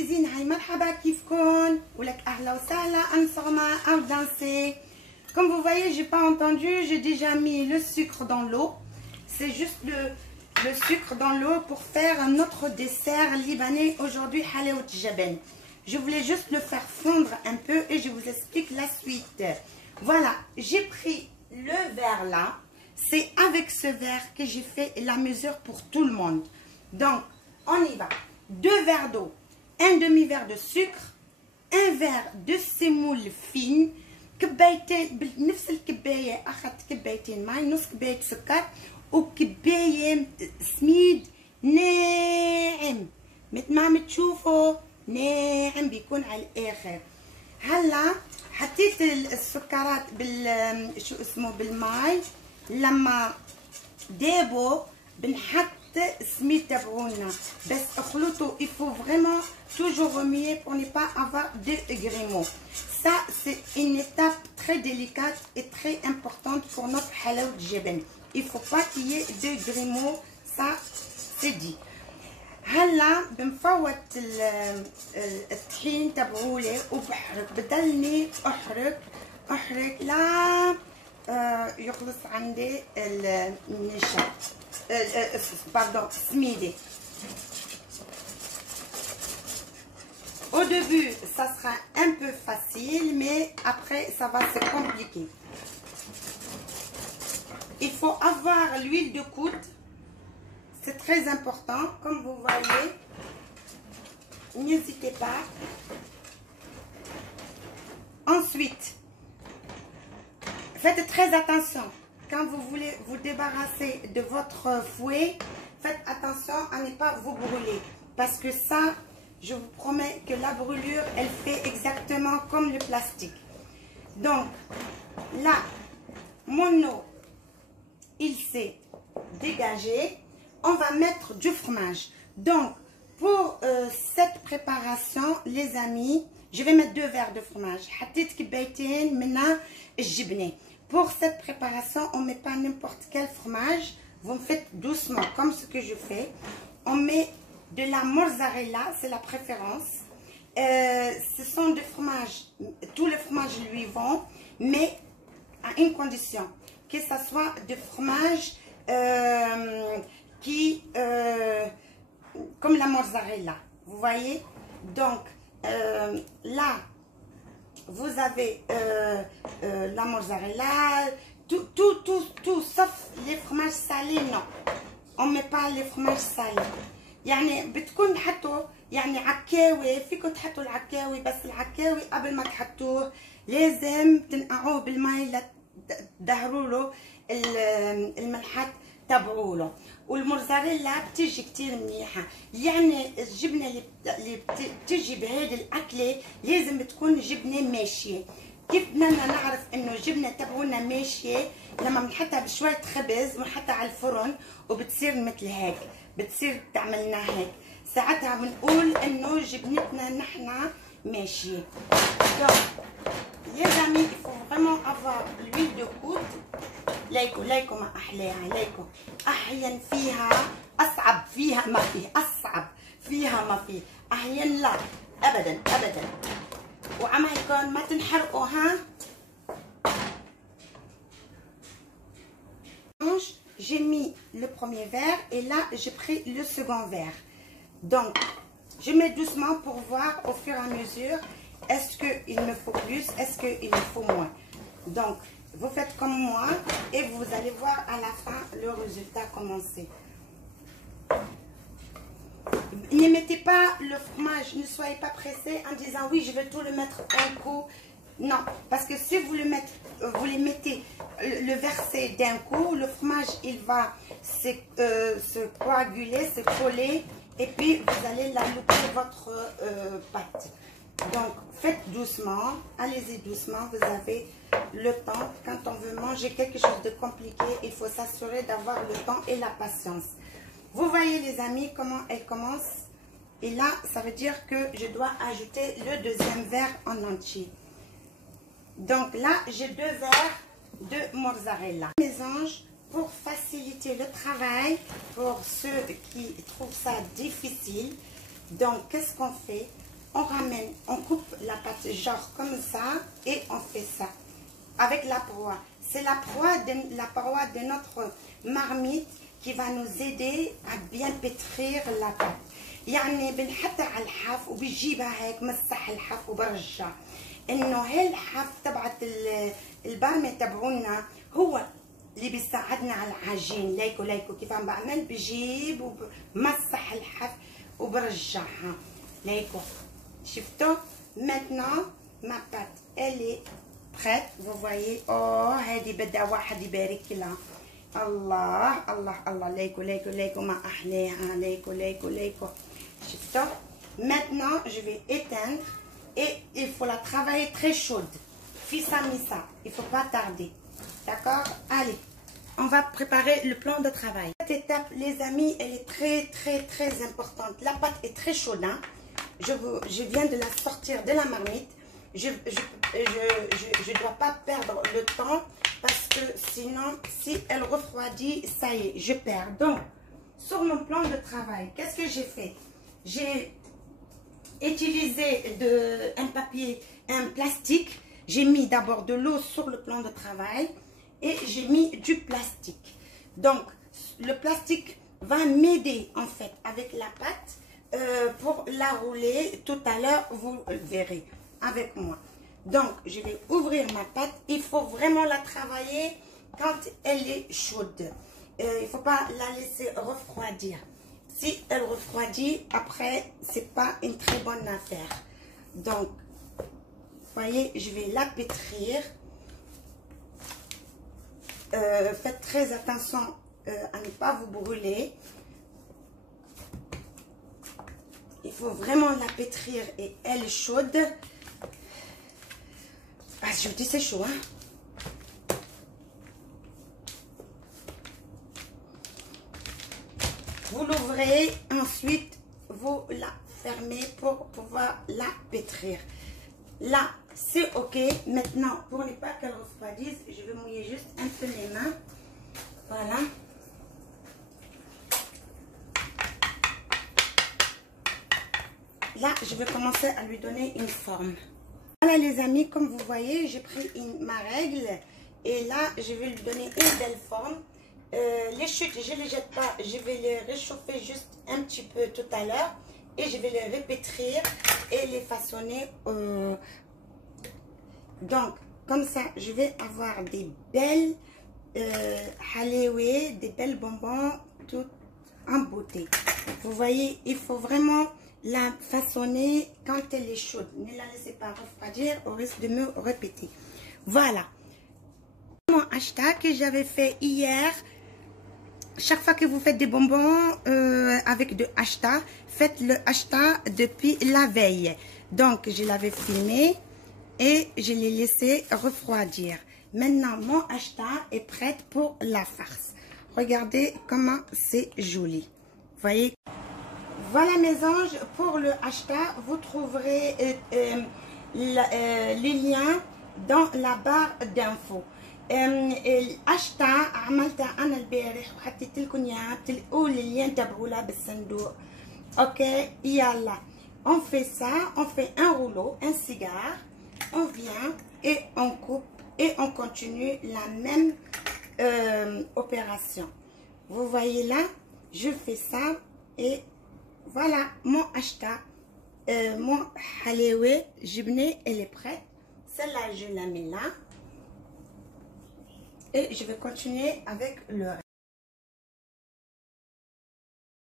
cuisine. Hi marhaba kifkon. Oulek ahla wa sahla ansama ou danser. Comme vous voyez, j'ai pas entendu, j'ai déjà mis le sucre dans l'eau. C'est juste le sucre dans l'eau pour faire un autre dessert libanais aujourd'hui, halaout jaben. Je voulais juste le faire fondre un peu et je vous explique la suite. Voilà, j'ai pris le verre là. C'est avec ce verre que j'ai fait la mesure pour tout le monde. Donc, on y va. 2 verres d'eau, un demi-verre de sucre, un verre de semoule fine, كبايتين بنفس الكباية أخذت كبايتين ماء، نص كباية سكر وكباية سميد ناعم مثل ما عم تشوفوا ناعم بيكون على الآخر. هلا حطيت السكرات شو اسمه بالماء، لما دابوا بنحط سميد تبعونا بس اخلطوا. Il faut vraiment toujours remuer pour ne pas avoir de grumeaux. Ça c'est une étape très délicate et très importante pour notre halaout jaben. Il faut pas qu'il y ait de grumeaux, ça c'est dit. هلا بنفوت الطحين تبعولي وبحرك، بدلني احرك لا يخلص عندي النشا pardon سميدي. Au début ça sera un peu facile mais après ça va se compliquer. Il faut avoir l'huile de coude, c'est très important comme vous voyez, n'hésitez pas. Ensuite faites très attention quand vous voulez vous débarrasser de votre fouet, faites attention à ne pas vous brûler parce que ça, je vous promets que la brûlure elle fait exactement comme le plastique. Donc là mon eau il s'est dégagé, on va mettre du fromage. Donc pour cette préparation les amis, je vais mettre 2 verres de fromage. حطيت كبايتين من الجبنة. Pour cette préparation on met pas n'importe quel fromage, vous me faites doucement comme ce que je fais. On met de la mozzarella, c'est la préférence. Ce sont des fromages, tous les fromages lui vont, mais à une condition, que ce soit des fromages comme la mozzarella, vous voyez. Donc là vous avez la mozzarella, tout sauf les fromages salés, non, on met pas les fromages salés. يعني بتكون حطوا يعني عكاوي، فيكم تحطوا العكاوي بس العكاوي قبل ما تحطوه لازم تنقعوه بالماء لتدهروا له الملحات تبعوله. والموزاريلا بتيجي كتير منيحه، يعني الجبنه اللي بتيجي بهيدي الاكله لازم بتكون جبنه ماشيه. كيف بدنا نعرف انه الجبنه تبعونا ماشيه؟ لما بنحطها بشويه خبز ونحطها على الفرن وبتصير مثل هيك، بتصير تعملنا هيك، ساعتها بنقول انه جبنتنا نحن ماشيه. Donc les amis, il faut vraiment avoir l'huile de coude. ليكو ما احلاها، ليكو احيانا فيها اصعب، فيها ما فيه اصعب، فيها ما فيه احيانا لا ابدا ابدا. وعمايكم ما تنحرقوا ها. J'ai mis le premier verre et là j'ai pris le second verre. Donc je mets doucement pour voir au fur et à mesure est-ce qu'il me faut plus, est-ce qu'il me faut moins. Donc vous faites comme moi et vous allez voir à la fin le résultat commencer. Ne mettez pas le fromage, ne soyez pas pressé en disant oui je vais tout le mettre d'un coup. Non, parce que si vous les mettez le verser d'un coup, le fromage il va se coaguler, se coller et puis vous allez la louper votre pâte. Donc faites doucement, allez-y doucement, vous avez le temps. Quand on veut manger quelque chose de compliqué, il faut s'assurer d'avoir le temps et la patience. Vous voyez les amis comment elle commence. Et là ça veut dire que je dois ajouter le deuxième verre en entier. Donc là j'ai 2 verres de mozzarella. Mélange pour faciliter le travail pour ceux qui trouvent ça difficile. Donc qu'est-ce qu'on fait? on ramène, on coupe la pâte genre comme ça et on fait ça avec la proie. C'est la proie de notre marmite qui va nous aider à bien pétrir la pâte. يعني بنحطها على الحاف وبيجيبها هيك مسح الحاف وبرجع. انه هي الحاف تبعت البرمه تبعونا هو اللي بيساعدنا على العجين. ليكو كيف عم بعمل، بجيب وبمسح الحاف وبرجعها. ليكو شفتوا؟ maintenant ma pâte elle est prête. vous voyez. oh هذه بدها واحد يبارك لها. الله الله الله. ليكو ما احلاها. ليكو شفتوا؟ maintenant je vais éteindre et il faut la travailler très chaude. Fissa missa, il faut pas tarder. D'accord? Allez, on va préparer le plan de travail. Cette étape, les amis, elle est très importante. La pâte est très chaude, hein? Je viens de la sortir de la marmite. Je dois pas perdre le temps parce que sinon, si elle refroidit, ça y est, je perds. Donc, sur mon plan de travail, qu'est-ce que j'ai fait? J'ai utilisé un plastique. J'ai mis d'abord de l'eau sur le plan de travail et j'ai mis du plastique. Donc, le plastique va m'aider en fait avec la pâte pour la rouler. Tout à l'heure, vous le verrez avec moi. Donc, je vais ouvrir ma pâte. Il faut vraiment la travailler quand elle est chaude. Il ne faut pas la laisser refroidir. Si elle refroidit, après, c'est pas une très bonne affaire. Donc, voyez, je vais la pétrir. Faites très attention à ne pas vous brûler. Il faut vraiment la pétrir et elle est chaude. Ah, je vous dis, c'est chaud, hein? Vous l'ouvrez, ensuite vous la fermez pour pouvoir la pétrir. Là, c'est ok. Maintenant, pour ne pas qu'elle refroidisse, je vais mouiller juste un peu les mains. Voilà. Là, je vais commencer à lui donner une forme. Voilà les amis, comme vous voyez, j'ai pris ma règle et là, je vais lui donner une belle forme. Les chutes, je ne les jette pas, je vais les réchauffer juste un petit peu tout à l'heure et je vais les répétrir et les façonner. Donc, comme ça, je vais avoir des belles halewe, des belles bonbons, toutes en beauté. Vous voyez, il faut vraiment la façonner quand elle est chaude. Ne la laissez pas refroidir au risque de me répéter. Voilà. Mon hashtag que j'avais fait hier. Chaque fois que vous faites des bonbons avec de hashtag, faites le hashtag depuis la veille. Donc, je l'avais filmé et je l'ai laissé refroidir. Maintenant, mon hashtag est prêt pour la farce. Regardez comment c'est joli. Voyez? Voilà mes anges, pour le hashtag, vous trouverez les liens dans la barre d'infos. الاشتا عملتها انا البارح وحطيت لكم اياها تلقوا اللين تبعولها بالصندوق. اوكي يلا on fait ça, on fait un rouleau, un cigare, on vient et on coupe et on continue la même opération. Vous voyez là, je fais ça et voilà mon ashta, mon halewe jibne, elle est prête. Celle-là je la mets là. Et je vais continuer avec le